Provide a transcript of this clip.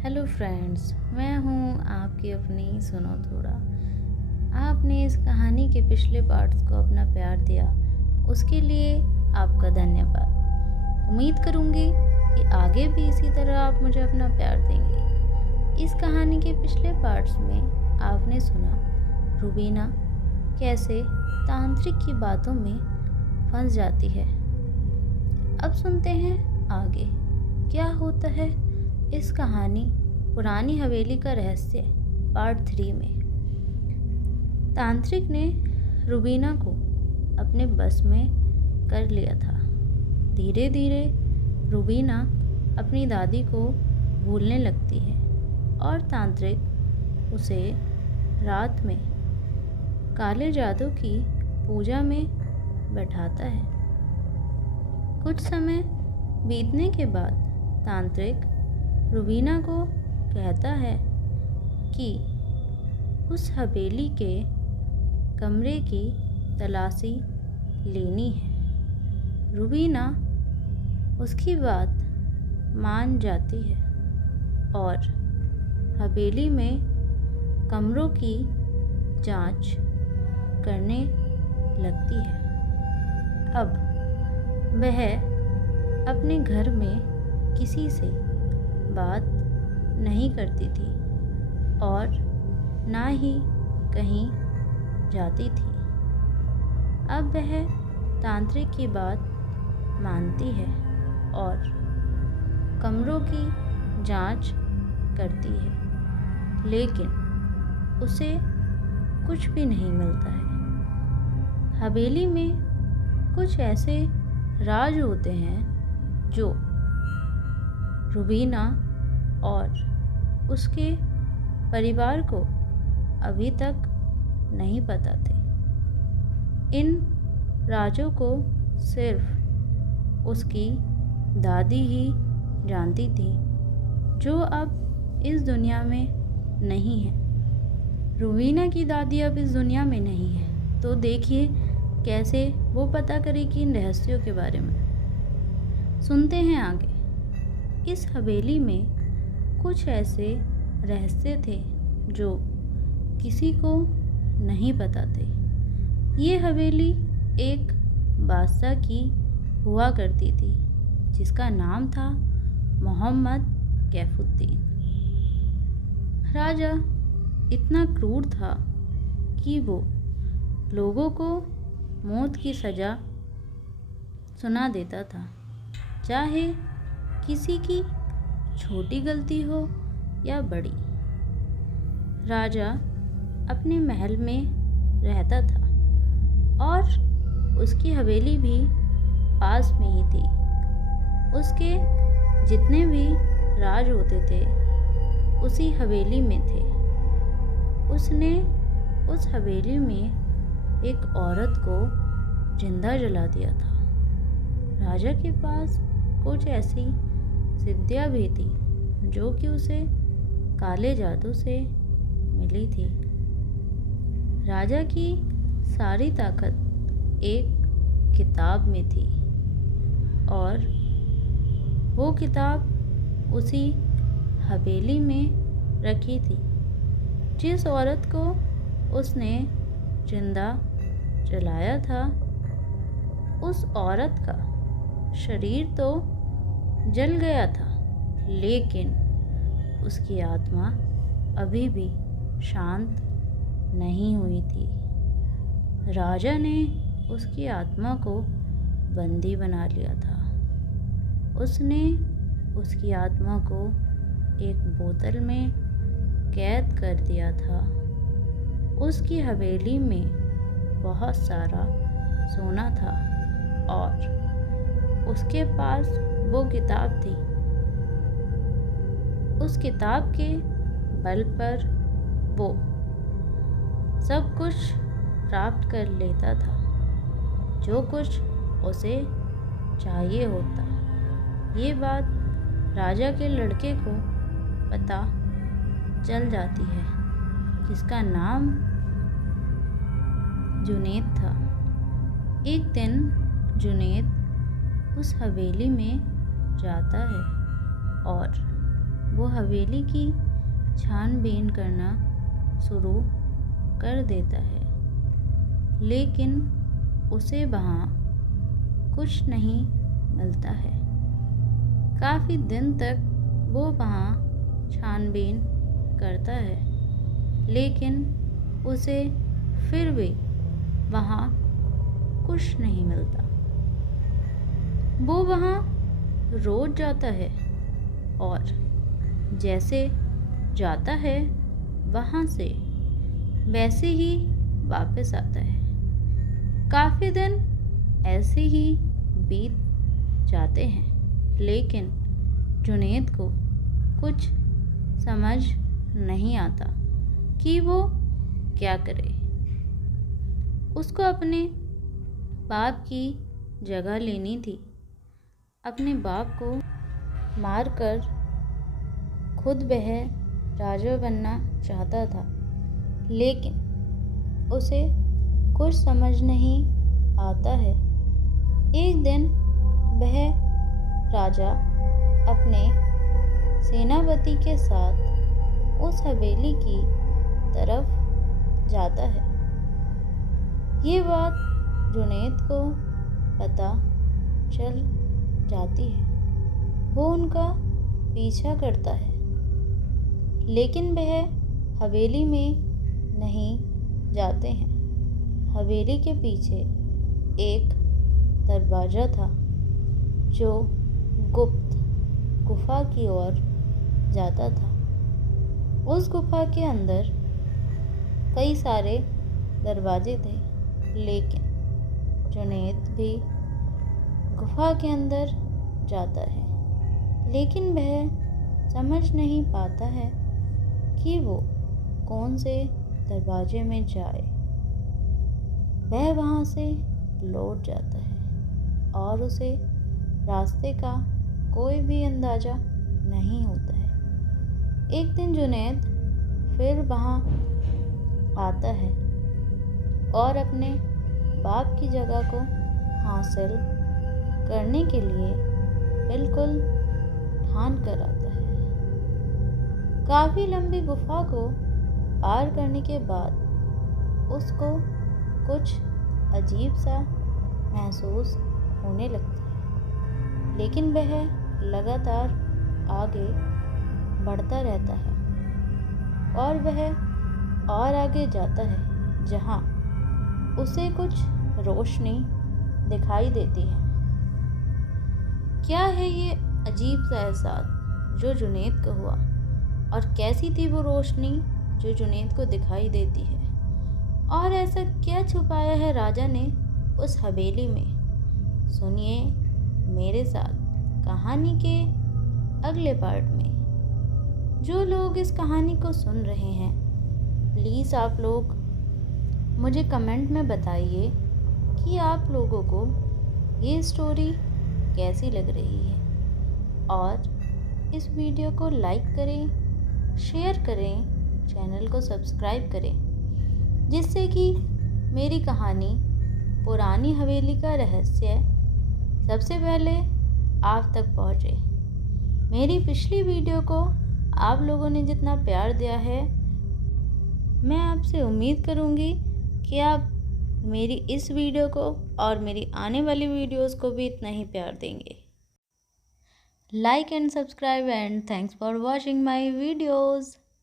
Hello friends, मैं हूँ आपकी अपनी सुनो थोड़ा। आपने इस कहानी के पिछले पार्ट्स को अपना प्यार दिया, उसके लिए आपका धन्यवाद। उम्मीद करूँगी कि आगे भी इसी तरह आप मुझे अपना प्यार देंगे। इस कहानी के पिछले पार्ट्स में आपने सुना रूबीना कैसे तांत्रिक की बातों में फंस जाती है। अब सुनते हैं आगे क्या होता है इस कहानी पुरानी हवेली का रहस्य पार्ट 3 में। तांत्रिक ने रूबीना को अपने बस में कर लिया था। धीरे धीरे रूबीना अपनी दादी को भूलने लगती है और तांत्रिक उसे रात में काले जादू की पूजा में बैठाता है। कुछ समय बीतने के बाद तांत्रिक रूबीना को कहता है कि उस हवेली के कमरे की तलाशी लेनी है। रूबीना उसकी बात मान जाती है और हवेली में कमरों की जांच करने लगती है। अब वह अपने घर में किसी से बात नहीं करती थी और ना ही कहीं जाती थी। अब वह तांत्रिक की बात मानती है और कमरों की जांच करती है, लेकिन उसे कुछ भी नहीं मिलता है। हवेली में कुछ ऐसे राज होते हैं जो रूबीना और उसके परिवार को अभी तक नहीं पता थे। इन राजों को सिर्फ उसकी दादी ही जानती थी, जो अब इस दुनिया में नहीं है। रूबीना की दादी अब इस दुनिया में नहीं है, तो देखिए कैसे वो पता करेगी इन रहस्यों के बारे में। सुनते हैं आगे। इस हवेली में कुछ ऐसे रहस्य थे जो किसी को नहीं पता थे। ये हवेली एक बादशाह की हुआ करती थी जिसका नाम था मोहम्मद कैफुद्दीन। राजा इतना क्रूर था कि वो लोगों को मौत की सज़ा सुना देता था, चाहे किसी की छोटी गलती हो या बड़ी। राजा अपने महल में रहता था और उसकी हवेली भी पास में ही थी। उसके जितने भी राज होते थे उसी हवेली में थे। उसने उस हवेली में एक औरत को जिंदा जला दिया था। राजा के पास कुछ ऐसी सिद्धियाँ भी थी जो कि उसे काले जादू से मिली थी। राजा की सारी ताकत एक किताब में थी और वो किताब उसी हवेली में रखी थी। जिस औरत को उसने जिंदा जलाया था, उस औरत का शरीर तो जल गया था, लेकिन उसकी आत्मा अभी भी शांत नहीं हुई थी। राजा ने उसकी आत्मा को बंदी बना लिया था। उसने उसकी आत्मा को एक बोतल में कैद कर दिया था। उसकी हवेली में बहुत सारा सोना था और उसके पास वो किताब थी। उस किताब के बल पर वो सब कुछ प्राप्त कर लेता था जो कुछ उसे चाहिए होता। ये बात राजा के लड़के को पता चल जाती है, जिसका नाम जुनैद था। एक दिन जुनैद उस हवेली में जाता है और वो हवेली की छानबीन करना शुरू कर देता है, लेकिन उसे वहाँ कुछ नहीं मिलता है। काफ़ी दिन तक वो वहाँ छानबीन करता है, लेकिन उसे फिर भी वहाँ कुछ नहीं मिलता। वो वहाँ रोज जाता है और जैसे जाता है वहाँ से वैसे ही वापस आता है। काफ़ी दिन ऐसे ही बीत जाते हैं, लेकिन जुनैद को कुछ समझ नहीं आता कि वो क्या करे। उसको अपने बाप की जगह लेनी थी। अपने बाप को मारकर खुद वह राजा बनना चाहता था, लेकिन उसे कुछ समझ नहीं आता है। एक दिन वह राजा अपने सेनापति के साथ उस हवेली की तरफ जाता है। ये बात जुनैद को पता चल जाती है। वो उनका पीछा करता है, लेकिन वह हवेली में नहीं जाते हैं। हवेली के पीछे एक दरवाज़ा था जो गुप्त गुफा की ओर जाता था। उस गुफा के अंदर कई सारे दरवाजे थे, लेकिन जुनैद भी गुफा के अंदर जाता है, लेकिन वह समझ नहीं पाता है कि वो कौन से दरवाजे में जाए। वह वहाँ से लौट जाता है और उसे रास्ते का कोई भी अंदाज़ा नहीं होता है। एक दिन जुनैद फिर वहाँ आता है और अपने बाप की जगह को हासिल करने के लिए बिल्कुल ठान कर आता है। काफ़ी लंबी गुफा को पार करने के बाद उसको कुछ अजीब सा महसूस होने लगता है, लेकिन वह लगातार आगे बढ़ता रहता है और वह और आगे जाता है, जहाँ उसे कुछ रोशनी दिखाई देती है। क्या है ये अजीब सा एहसास जो जुनैद को हुआ, और कैसी थी वो रोशनी जो जुनैद को दिखाई देती है, और ऐसा क्या छुपाया है राजा ने उस हवेली में? सुनिए मेरे साथ कहानी के अगले पार्ट में। जो लोग इस कहानी को सुन रहे हैं, प्लीज़ आप लोग मुझे कमेंट में बताइए कि आप लोगों को ये स्टोरी कैसी लग रही है, और इस वीडियो को लाइक करें, शेयर करें, चैनल को सब्सक्राइब करें, जिससे कि मेरी कहानी पुरानी हवेली का रहस्य सबसे पहले आप तक पहुँचे। मेरी पिछली वीडियो को आप लोगों ने जितना प्यार दिया है, मैं आपसे उम्मीद करूँगी कि आप मेरी इस वीडियो को और मेरी आने वाली वीडियोस को भी इतना ही प्यार देंगे। Like and subscribe and thanks for watching my videos.